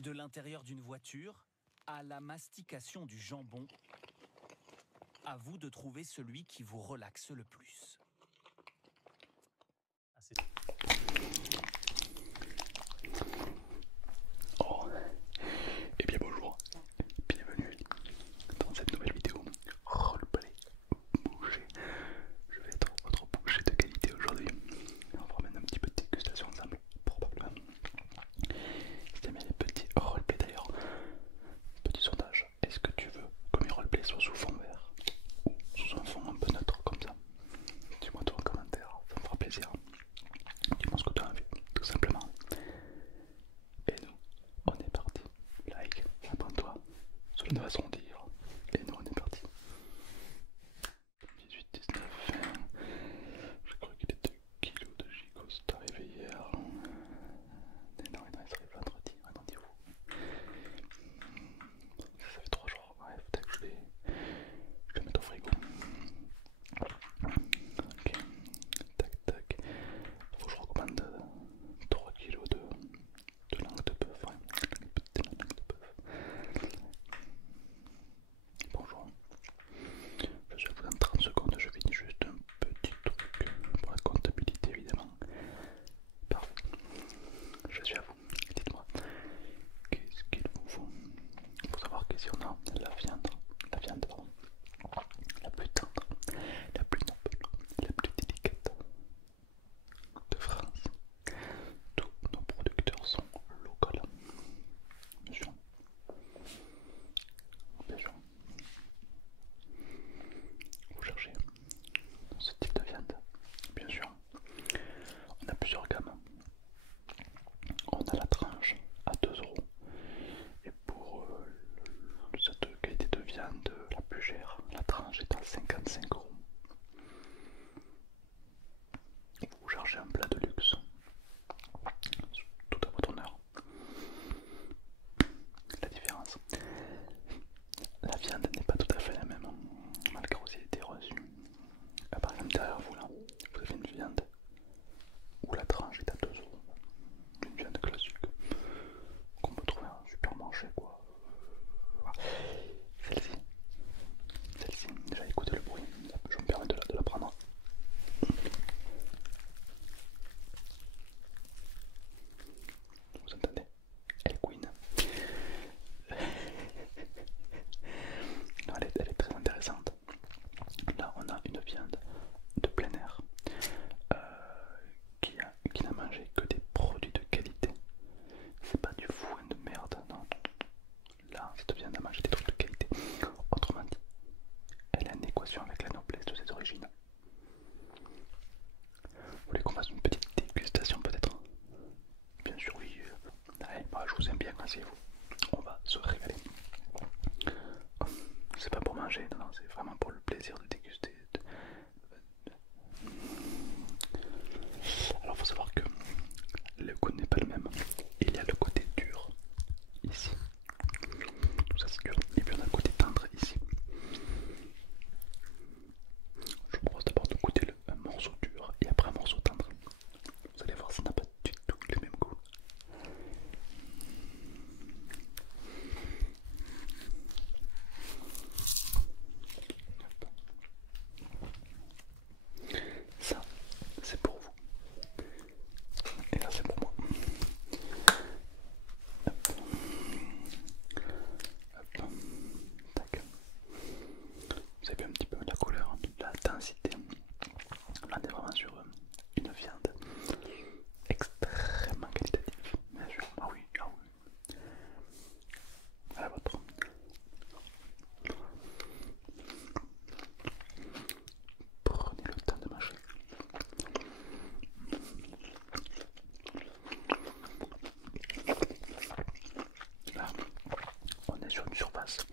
De l'intérieur d'une voiture à la mastication du jambon, à vous de trouver celui qui vous relaxe le plus. Oh, et bien bonjour, bienvenue dans cette nouvelle vidéo roleplay boucher. Je vais être votre boucher de qualité aujourd'hui. On va remettre un petit peu de dégustation ensemble, probablement. Si t'aimes bien les petits roleplay d'ailleurs, petit sondage, est-ce que tu veux que mes roleplays soient sous fond vert ou sous un fond un peu neutre comme ça? Dis-moi toi en commentaire, ça me fera plaisir. Dis-moi ce que tu as envie, tout simplement. Et nous, on est parti. Like, abonne-toi, cela ne va sans dire. Et nous, on est parti. 18, 19, 20. Je crois qu'il est 2 kilos de gigot, c'est arrivé hier. Mais non, il arrive vendredi, attendez-vous. Ça fait 3 jours, ouais, peut-être que je vais le mettre au frigo. Ok, tac tac. Faut que je recommande 3 kilos de langue de bœuf, ouais. De la langue de bœuf. Bonjour. Je suis à vous dans 30 secondes, je finis juste un petit truc pour la comptabilité évidemment. Parfait. Je suis à vous. Dites-moi, qu'est-ce qu'il vous faut? Il faut savoir qu'ici on a la viande pardon, la plus tendre, la plus noble, la plus délicate de France. Tous nos producteurs sont locaux. Bien sûr. Bien sûr. Vous cherchez ce type de viande? Bien sûr. On a plusieurs gammes. On a la tranche à 2 euros. Et pour cette qualité de viande la plus chère, la tranche est à 55 euros. Vous cherchez un plat de luxe, tout à votre honneur. La différence, la viande n'est pas tout à fait la même, malgré aussi été reçue. Par exemple derrière vous là, vous avez une viande où la tranche est à 2 euros. Une viande classique qu'on peut trouver en supermarché quoi. Celle-ci, déjà écoutez le bruit, je me permets de la prendre. Vous entendez? Elle couine. Non, elle est très intéressante. Là, on a une viande de plein air qui n'a mangé que des produits de qualité. C'est pas du foin de merde, non. Là, cette viande a mangé des trucs de qualité. Autrement dit, elle a une équation avec la noblesse de ses origines. Vous voulez qu'on fasse une petite dégustation peut-être? Bien sûr, oui. Allez, bah, je vous aime bien, asseyez-vous. On va se régaler. C'est pas pour manger, non, c'est vraiment pour le plaisir de déguster. Alors, faut savoir que le goût n'est pas le même. Il y a le côté dur ici. Tout ça c'est dur. Et puis on a le côté tendre ici. Je vous propose d'abord de goûter un morceau dur et après un morceau tendre. Vous allez voir, ça n'a pas du tout le même goût. Ça, c'est pour vous. Et là, c'est pour moi. Hop. Hop. Tac. Vous avez vu un petit peu la couleur, la densité. Là, on est vraiment sur une viande extrêmement qualitative. Bien sûr. Ah oui, ah oui. À la vôtre. Prenez le temps de mâcher. Là, on est sur une surface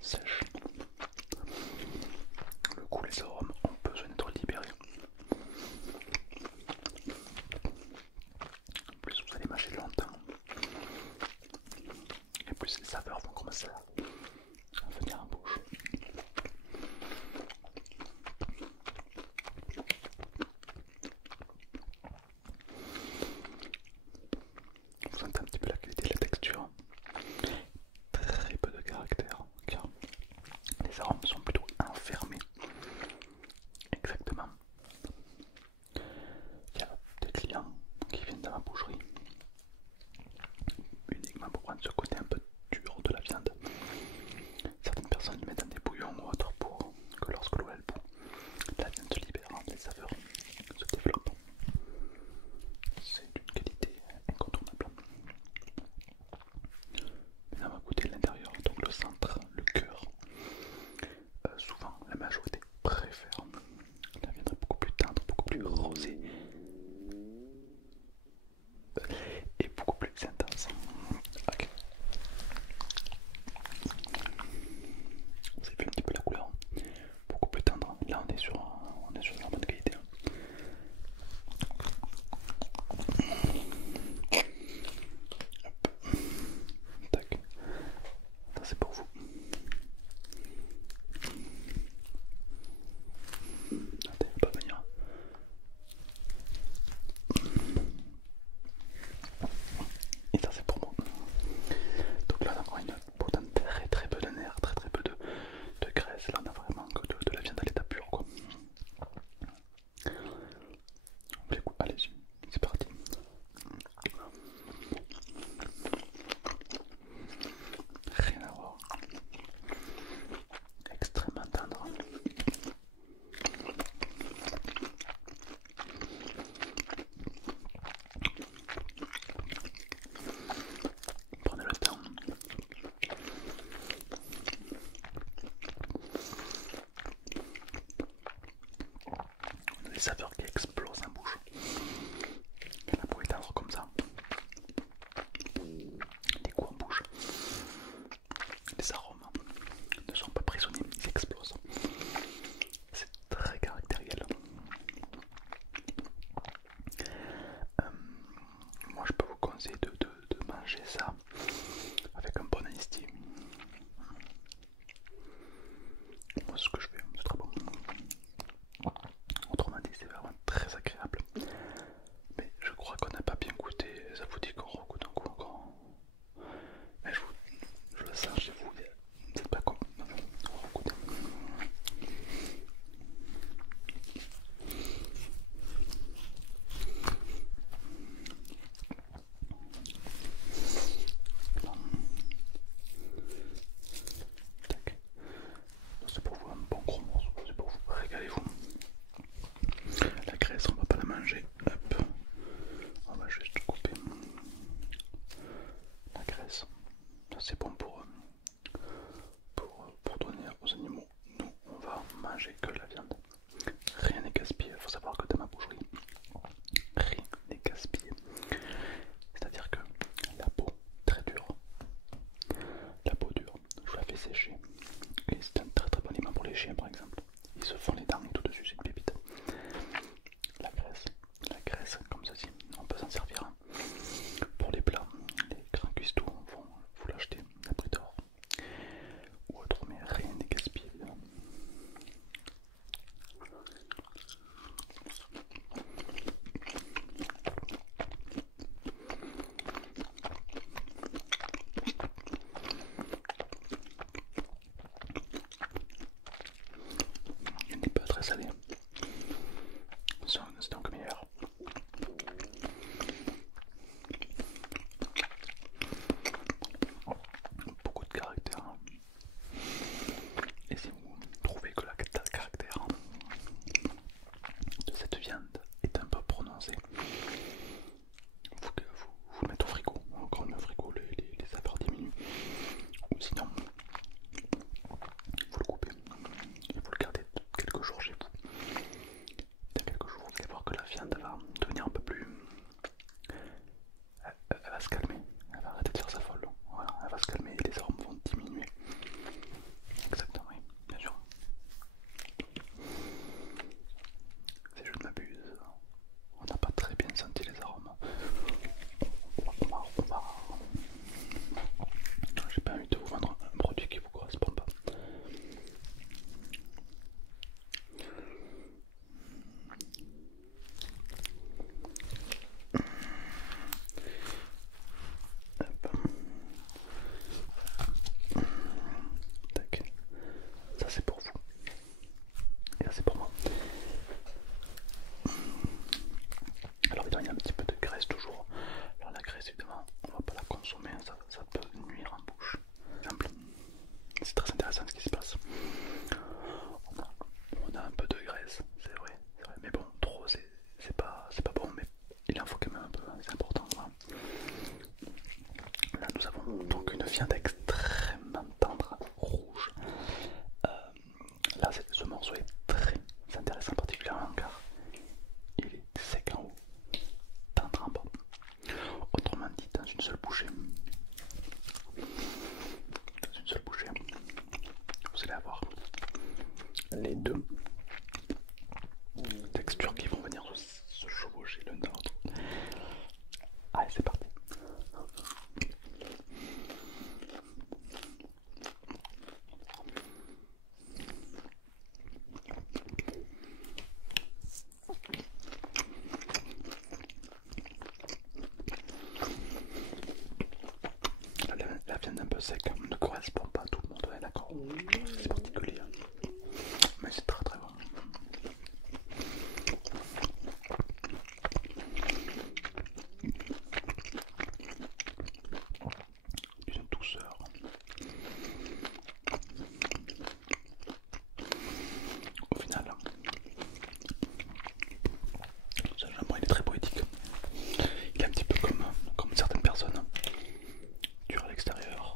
sèche. Le goût, les arômes ont besoin d'être libérés. Plus vous allez mâcher longtemps, et plus les saveurs vont commencer à venir en bouche. Vous sentez un petit peu la qualité de la texture. saveurs qui explosent en bouche. La peau est tendre comme ça. Les goûts en bouche. Les arômes ne sont pas prisonniers, ils explosent. C'est très caractériel. Moi je peux vous conseiller de manger ça avec un bon iced tea. Moi c'est ce que je fais, c'est très bon. Autrement dit c'est vraiment très agréable. Mais je crois qu'on n'a pas bien goûté, ça vous dit qu'on regoute un coup encore. Mais je le sens chez vous, c'est pas comme on regoute. C'est pour vous un bon gros morceau, c'est pour vous, régalez-vous. La graisse, on va pas la manger, hop, on va juste couper la graisse. Ça c'est bon pour donner aux animaux. Nous, on va manger que la viande. Rien n'est gaspillé, il faut savoir que dans ma boucherie, rien n'est gaspillé. C'est-à-dire que la peau très dure, la peau dure, je la fais sécher. Et c'est un très très bon aliment pour les chiens par exemple. Ils se font les dents tout dessus, c'est une pépite. La graisse comme ceci, on peut s'en servir pour les plats. Les grands cuistots vont vous l'acheter à prix d'or. Ou autre, mais rien n'est gaspillé évidemment. Il n'est pas très salé. C'est donc meilleur. Beaucoup de caractère. Et si vous trouvez que le caractère de cette viande est un peu prononcé, vous le mettez au frigo. Encore mieux au frigo, les saveurs diminuent. Ou sinon, vous le coupez et vous le gardez quelques jours chez vous. Dans quelques jours, vous allez voir que la viande va devenir un peu plus... Elle va se calmer, elle va arrêter de faire sa folle. Voilà, elle va se calmer et les arômes vont diminuer. Exactement, oui, bien sûr. Si je ne m'abuse, on n'a pas très bien senti les arômes. J'ai pas envie de vous vendre un produit qui vous correspond pas. Tac. Ça c'est pour vous. Et ça c'est pour moi. Alors évidemment il y a un petit peu de graisse toujours. Alors la graisse évidemment on va pas la consommer, ça peut nuire en bouche. Exemple, c'est très intéressant ce qui se passe. On a un peu de graisse, c'est vrai, mais bon, trop c'est pas bon, mais il en faut quand même un peu, hein, c'est important. Voilà. Là nous avons donc une viande extrêmement tendre, rouge. Là ce morceau est très intéressant particulièrement car il est sec en haut, tendre en bas. Autrement dit, dans une seule bouchée, vous allez avoir les deux textures qui vont venir se chevaucher l'un dans l'autre. Allez, c'est parti. La viande un peu sec ne correspond pas à tout le monde, ouais, d'accord. C'est particulier, mais c'est très très bon. Une douceur. Au final, ce jambon il est très poétique. Il est un petit peu comme certaines personnes, dur à l'extérieur,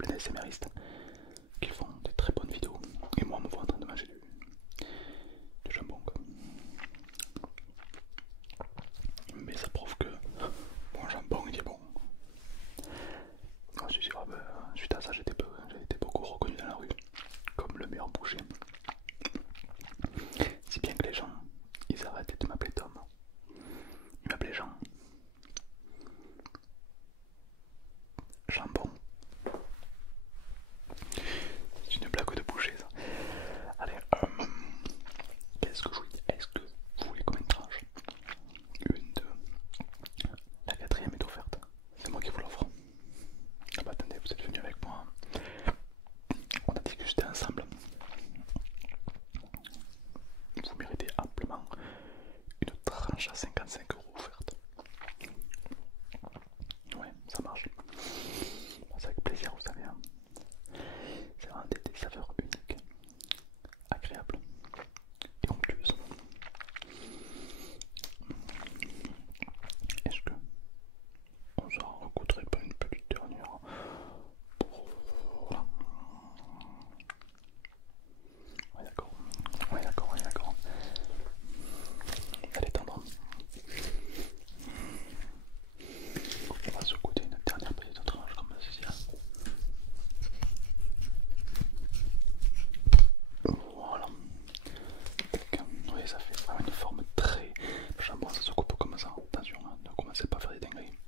plein d'ASMRistes qui font des très bonnes vidéos. Et moi, on me voit en train de manger du jambon, quoi. Mais ça prouve que mon jambon il est bon. Ensuite, suite à ça, j'ai été beaucoup reconnu dans la rue comme le meilleur boucher. Si bien que les gens, ils arrêtaient de m'appeler Tom. Ils m'appelaient Jean. Jambon. C'est une blague de boucher ça. Allez, qu'est-ce que je vous dis? Est-ce que vous voulez combien de tranches? Une, deux. La quatrième est offerte. C'est moi qui vous l'offre. Ah bah attendez, vous êtes venus avec moi. On a discuté ensemble. Vous méritez amplement une tranche à 55 € offerte. Ouais, ça marche. C'est avec plaisir, vous savez. Hein. C'est vraiment des saveurs uniques, agréables et onctueuses. Est-ce que on s'en recoudrait pas une petite dernière pour... Voilà. Ouais d'accord, ouais d'accord, ouais d'accord. Elle est tendre. On va se goûter une dernière petite tranche comme ceci. Voilà. Oui, ça fait vraiment une forme très... Le jambon ça se coupe comme ça. Attention, hein, ne commencez pas à faire des dingueries.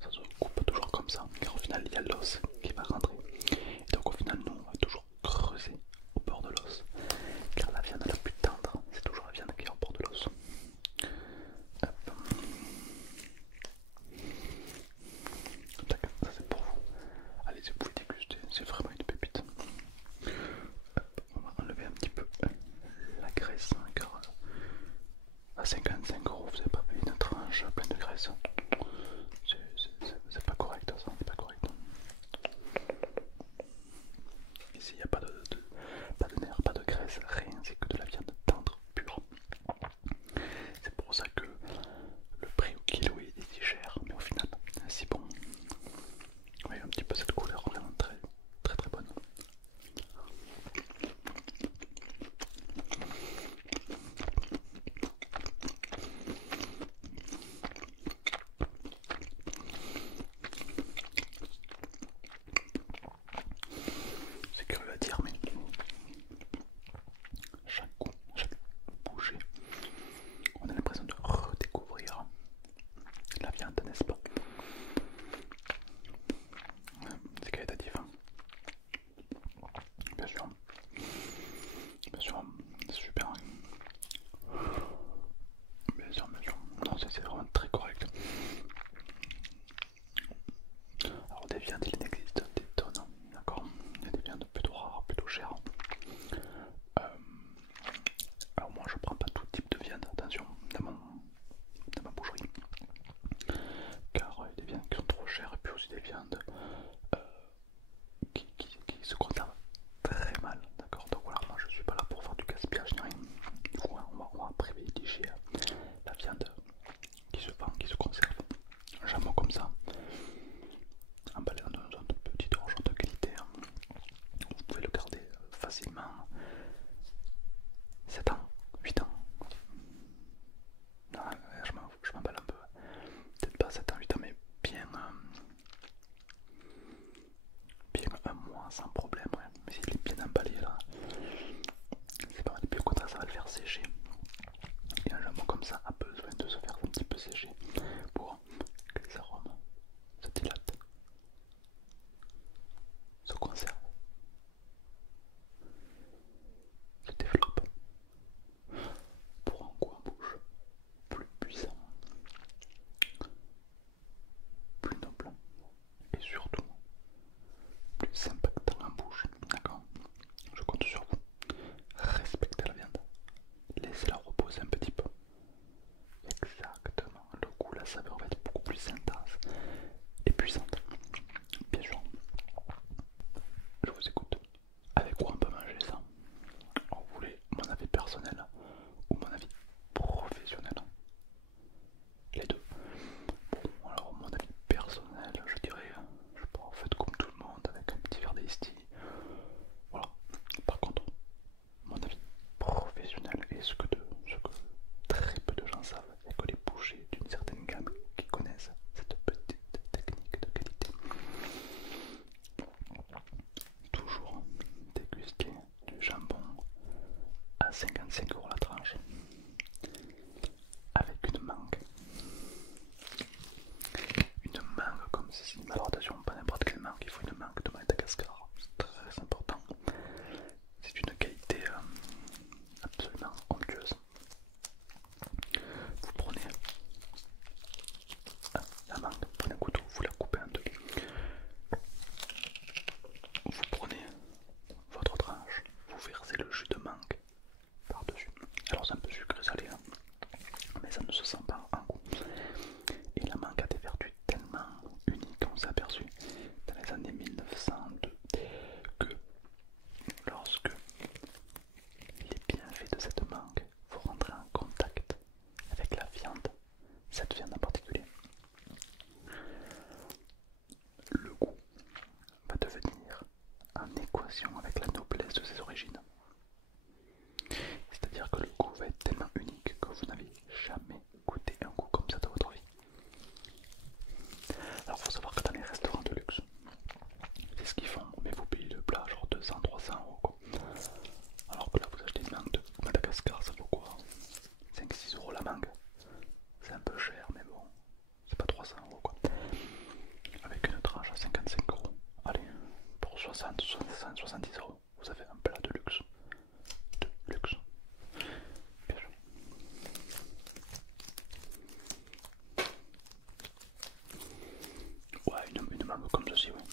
Ça se coupe toujours comme ça, car au final il y a l'os qui va rentrer. Et donc au final nous on va toujours creuser au bord de l'os. Car la viande la plus tendre, c'est toujours la viande qui est au bord de l'os. Hop. Tac, ça c'est pour vous. Allez, si vous pouvez déguster, c'est vraiment une pépite. Hop, on va enlever un petit peu la graisse, hein, car à 55 € vous n'avez pas payé une tranche pleine de graisse. C'est pas correct ça, c'est pas correct. Ici il n'y a pas de nerfs, pas de graisse, rien, c'est que de la viande tendre pure. C'est pour ça que le prix au kilo est si cher, mais au final c'est si bon. Oui, un petit peu cette couleur vraiment très très très bonne. C'est curieux à dire, mais chaque coup, chaque bouchée, on a l'impression de redécouvrir la viande, n'est-ce pas? C'est qualitatif, hein. Bien sûr, c'est super. Hein. Bien sûr, non, c'est vraiment très correct. Alors des viandes, il en existe des tonnes, d'accord? Il y a des viandes plutôt rares, plutôt chères. Alors moi je prends pas tout type de viande, attention, dans ma boucherie. Car il y a des viandes qui sont trop chères et puis aussi des viandes qui se conservent très mal, d'accord? Donc voilà, moi je suis pas là pour faire du gaspillage ni rien. Du coup, on va privilégier la viande qui se vend, qui se conserve. Jamais comme ça, emballé dans un petit orgeon de qualité. Hein. Vous pouvez le garder facilement 7 ans, 8 ans. Non, je m'emballe un peu. Peut-être pas 7 ans, 8 ans, mais bien un mois sans problème. Ouais. Mais s'il est bien emballé là, c'est pas mal. Et puis au contraire, ça va le faire sécher. Et un jambon comme ça a besoin de se faire un petit peu sécher pour que les arômes se dilatent, se conservent, se développent pour un goût en bouche plus puissant, plus noble et surtout plus impactant en bouche. D'accord? Je compte sur vous. Respectez la viande. Laissez-la reposer un petit peu. Exactement. Le goût, la saveur va être beaucoup plus intense et puissante. Bien sûr. Je vous écoute. Avec quoi on peut manger ça? Alors, vous voulez mon avis personnel ou mon avis professionnel? Les deux. Bon, alors mon avis personnel, je dirais, je calme comme ceci, oui.